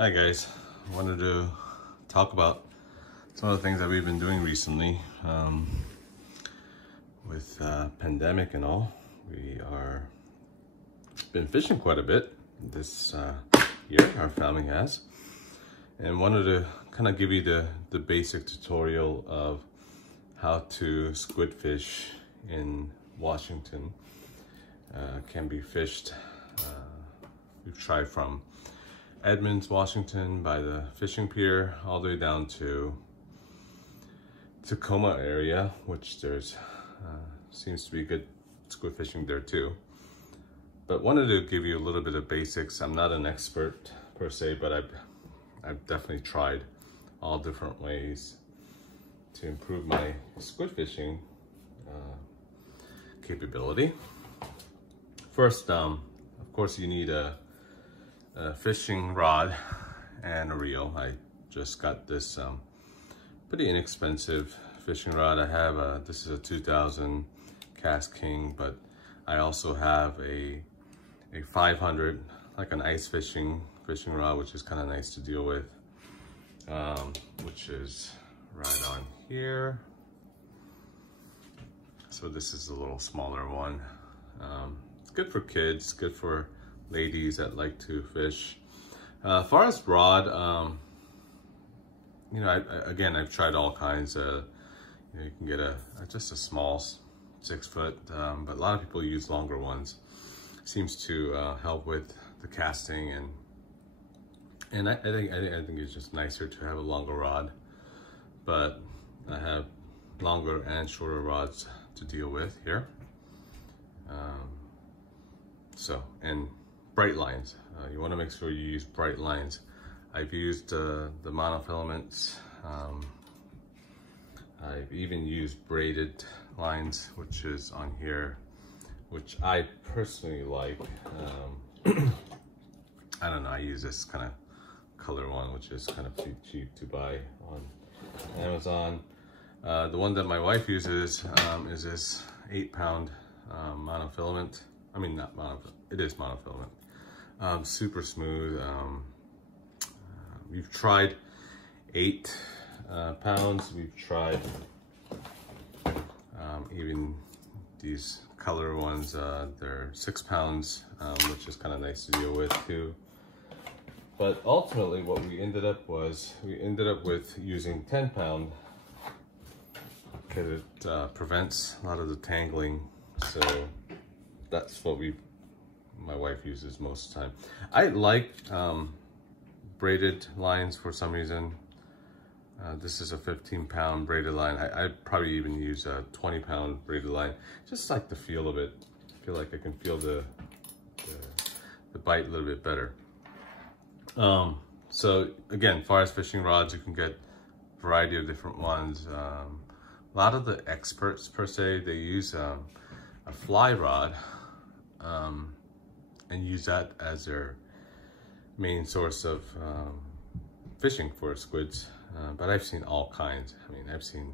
Hi guys, I wanted to talk about some of the things that we've been doing recently with pandemic and all. We are been fishing quite a bit this year, our family has, and wanted to kind of give you the basic tutorial of how to squid fish in Washington. Can be fished, we've tried from Edmonds, Washington by the fishing pier all the way down to Tacoma area, which there's seems to be good squid fishing there too. But wanted to give you a little bit of basics. I'm not an expert per se, but I've definitely tried all different ways to improve my squid fishing capability. First, of course, you need a fishing rod and a reel. I just got this pretty inexpensive fishing rod. I have this is a 2000 Cast King, but I also have a 500, like an ice fishing rod, which is kind of nice to deal with, which is right on here. So this is a little smaller one. It's good for kids, good for ladies that like to fish. As far as rod, you know, I've tried all kinds. You know, you can get just a small 6 foot, but a lot of people use longer ones. Seems to help with the casting, and I think it's just nicer to have a longer rod. But I have longer and shorter rods to deal with here. And bright lines. You want to make sure you use bright lines. I've used the monofilaments. I've even used braided lines, which is on here, which I personally like. I don't know, I use this kind of color one, which is kind of too cheap to buy on Amazon. The one that my wife uses is this 8-pound monofilament. I mean, not monofilament, it is monofilament. Super smooth. We've tried 8 pounds. We've tried even these color ones. They're 6 pounds, which is kind of nice to deal with too. But ultimately what we ended up with using 10-pound because it prevents a lot of the tangling. So that's what my wife uses most of the time. I like braided lines for some reason. This is a 15-pound braided line. I'd probably even use a 20-pound braided line. Just like the feel of it. I feel like I can feel the bite a little bit better. So again, as far as fishing rods, you can get a variety of different ones. A lot of the experts per se, they use a fly rod and use that as their main source of fishing for squids. But I've seen all kinds. I mean, I've seen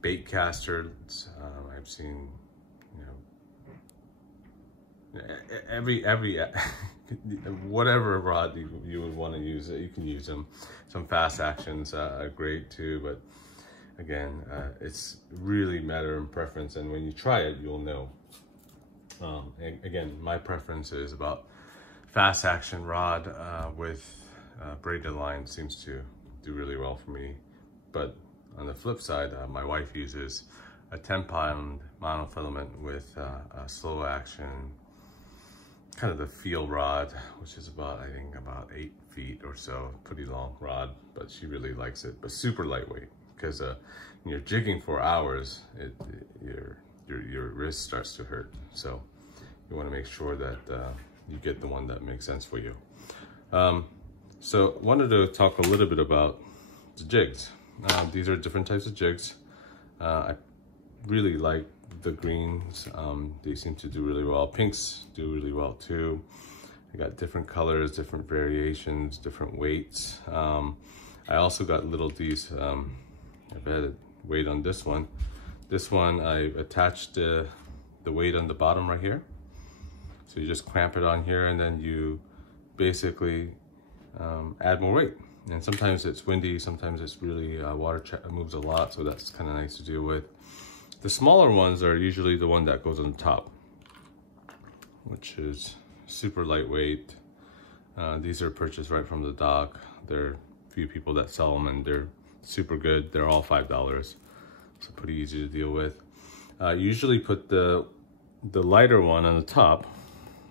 bait casters. I've seen, you know, every whatever rod you would want to use, you can use them. Some fast actions are great too, but again, it's really matter of preference, and when you try it, you'll know. Again, my preference is about fast action rod with braided line. Seems to do really well for me. But on the flip side, my wife uses a 10-pound monofilament with a slow action, kind of the feel rod, which is I think about 8 feet or so. Pretty long rod, but she really likes it. But super lightweight, because when you're jigging for hours, your wrist starts to hurt. So you want to make sure that you get the one that makes sense for you. So wanted to talk a little bit about the jigs. These are different types of jigs. I really like the greens. They seem to do really well. Pinks do really well too. I got different colors, different variations, different weights. I also got these, I've had a weight on this one. This one, I attached the weight on the bottom right here. So you just clamp it on here, and then you basically add more weight. And sometimes it's windy, sometimes it's really water moves a lot, so that's kind of nice to deal with. The smaller ones are usually the one that goes on top, which is super lightweight. These are purchased right from the dock. There are a few people that sell them and they're super good. They're all $5, so pretty easy to deal with. Usually put the lighter one on the top,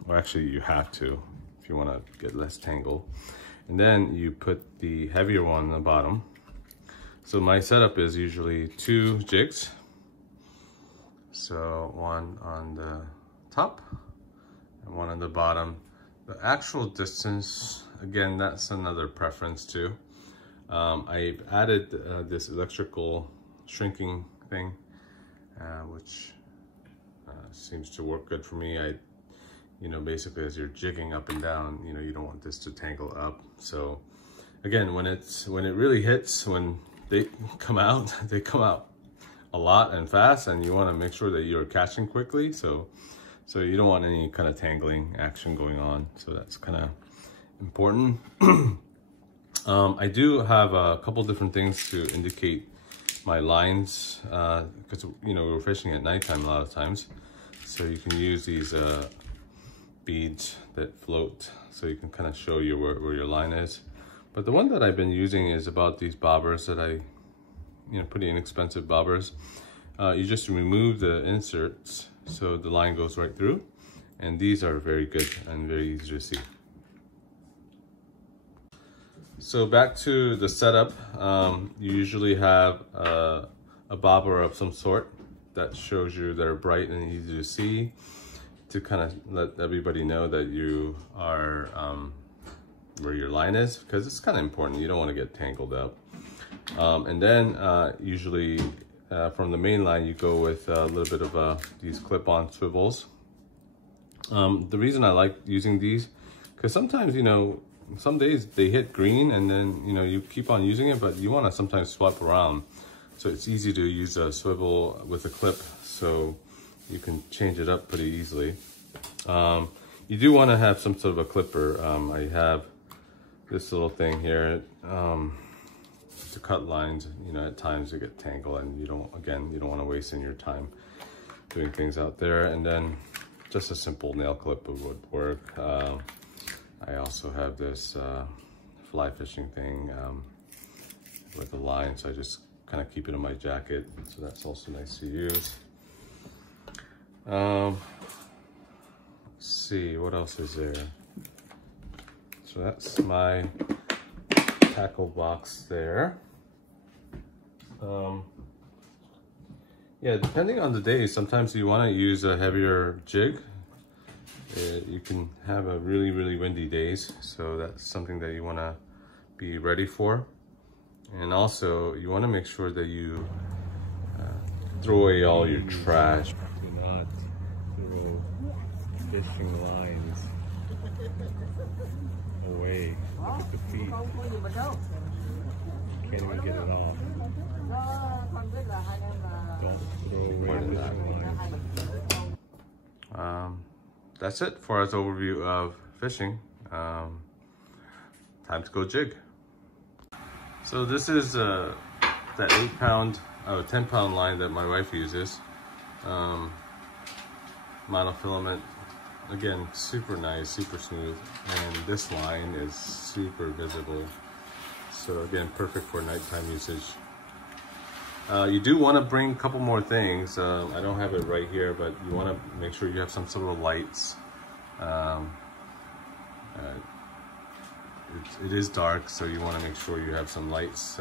or actually you have to if you want to get less tangle. And then you put the heavier one on the bottom. So my setup is usually 2 jigs. So one on the top and one on the bottom. The actual distance, again, that's another preference too. I've added this electrical shrinking thing, which seems to work good for me. You know, basically as you're jigging up and down, you know, you don't want this to tangle up. So again, when it really hits, when they come out, they come out a lot and fast, and you want to make sure that you're catching quickly. So you don't want any kind of tangling action going on. So that's kind of important. I do have a couple different things to indicate my lines, because you know, we're fishing at nighttime a lot of times. So you can use these beads that float, so you can kind of show you where your line is. But the one that I've been using is about these bobbers that pretty inexpensive bobbers. You just remove the inserts so the line goes right through, and these are very good and very easy to see. So back to the setup, you usually have a bobber of some sort that shows you they're bright and easy to see, to kind of let everybody know that you are where your line is, because it's kind of important. You don't want to get tangled up. And then usually from the main line, you go with a little bit of these clip-on swivels. The reason I like using these, because sometimes, you know, some days they hit green and then, you know, you keep on using it, but you want to sometimes swap around. So it's easy to use a swivel with a clip, so you can change it up pretty easily. You do want to have some sort of a clipper. I have this little thing here to cut lines. You know, at times you get tangled, and you don't want to waste any of your time doing things out there. And then just a simple nail clip would work. I also have this fly fishing thing with a line, so I just kind of keep it in my jacket. So that's also nice to use. Let's see, what else is there? So that's my tackle box there. Yeah, depending on the day, sometimes you want to use a heavier jig. You can have a really windy days, so that's something that you want to be ready for. And also, you want to make sure that you throw away all your trash. Do not throw fishing lines away. Look at the feet. Can't even get it off. Don't throw away fishing lines. That's it for our overview of fishing. Time to go jig. So this is that 10-pound line that my wife uses. Monofilament, again, super nice, super smooth, and this line is super visible. So again, perfect for nighttime usage. You do want to bring a couple more things. I don't have it right here, but you want to make sure you have some sort of lights. It is dark, so you want to make sure you have some lights.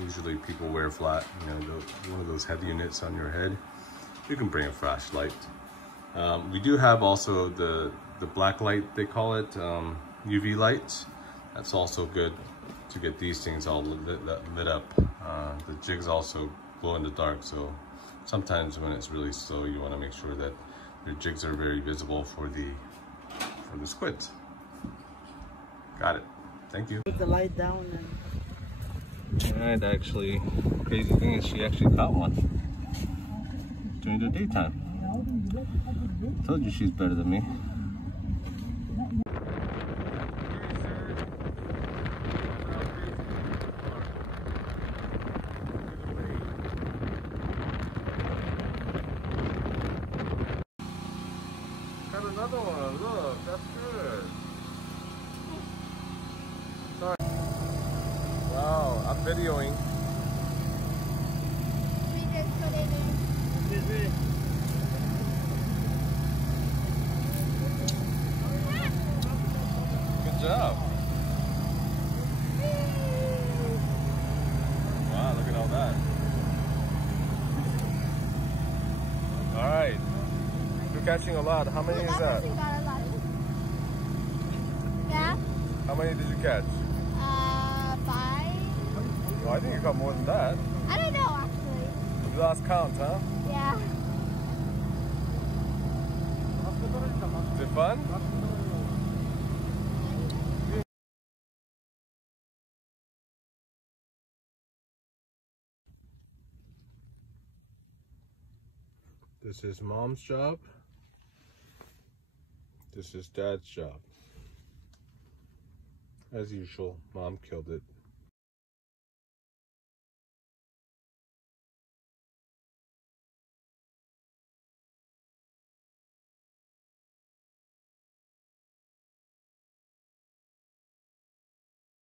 Usually people wear flat, one of those head units on your head. You can bring a flashlight. We do have also the black light, they call it, UV lights. That's also good to get these things all lit up. The jigs also glow in the dark, so sometimes when it's really slow, you want to make sure that your jigs are very visible for the squids. Got it. Thank you. Put the light down. And actually, crazy thing is she actually caught one during the daytime. Told you she's better than me. videoing. We just put it in. Good job. Wow, look at all that. All right. You're catching a lot. How many is that? Got a lot. Yeah? How many did you catch? 5. Oh, I think you caught more than that. I don't know, actually. You lost count, huh? Yeah. Is it fun? This is Mom's job. This is Dad's job. As usual, Mom killed it.